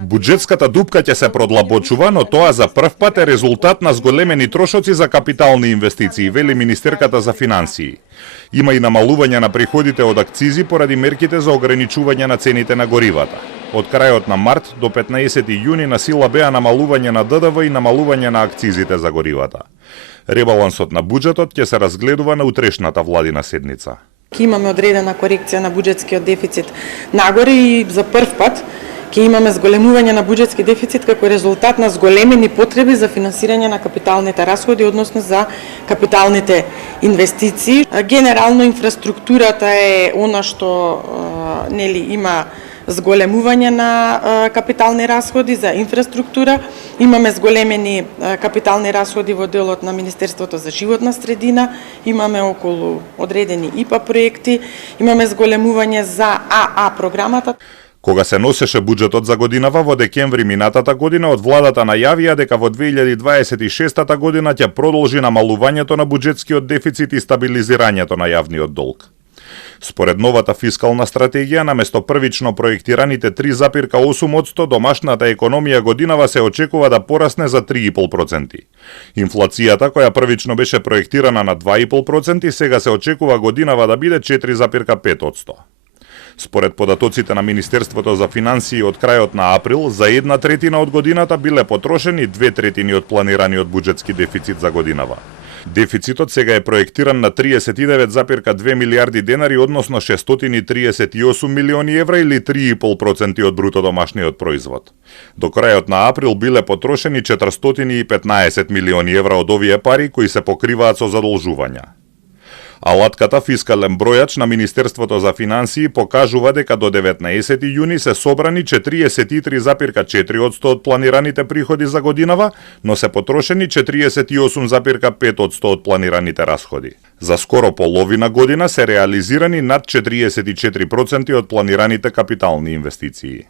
Буџетската дупка ќе се продлабочува, но тоа за прв пат е резултат на зголемени трошоци за капитални инвестиции, вели министерката за финансии. Има и намалување на приходите од акцизи поради мерките за ограничување на цените на горивата. Од крајот на март до 15 јуни на сила беа намалување на ДДВ и намалување на акцизите за горивата. Ребалансот на буџетот ќе се разгледува на утрешната владина седница. Ќе имаме одредена корекција на буџетскиот дефицит нагоре и за прв пат ќе имаме зголемување на буџетски дефицит како резултат на зголемени потреби за финансирање на капиталните расходи, односно за капиталните инвестиции. Генерално инфраструктурата е она што има зголемување на капитални расходи за инфраструктура. Имаме зголемени капитални расходи во делот на Министерството за животна средина, имаме околу одредени ИПА проекти, имаме зголемување за АА програмата. Кога се носеше буџетот за годинава во декември минатата година, од владата најавија дека во 2026 година ќе продолжи намалувањето на буџетскиот дефицит и стабилизирањето на јавниот долг. Според новата фискална стратегија, наместо првично проектираните 3,8%, домашната економија годинава се очекува да порасне за 3,5%. Инфлацијата, која првично беше проектирана на 2,5%, сега се очекува годинава да биде 4,5%. Според податоците на Министерството за финансии од крајот на април, за 1/3 од годината биле потрошени 2/3 од планираниот буџетски дефицит за годинава. Дефицитот сега е проектиран на 39,2 милиарди денари, односно 638 милиони евра или 3,5% од бруто домашниот производ. До крајот на април биле потрошени 415 милиони евра од овие пари кои се покриваат со задолжувања. Алатката фискален бројач на Министерството за финансии покажува дека до 19 јуни се собрани 43,4% од планираните приходи за годинава, но се потрошени 48,5% од планираните расходи. За скоро половина година се реализирани над 44% од планираните капитални инвестиции.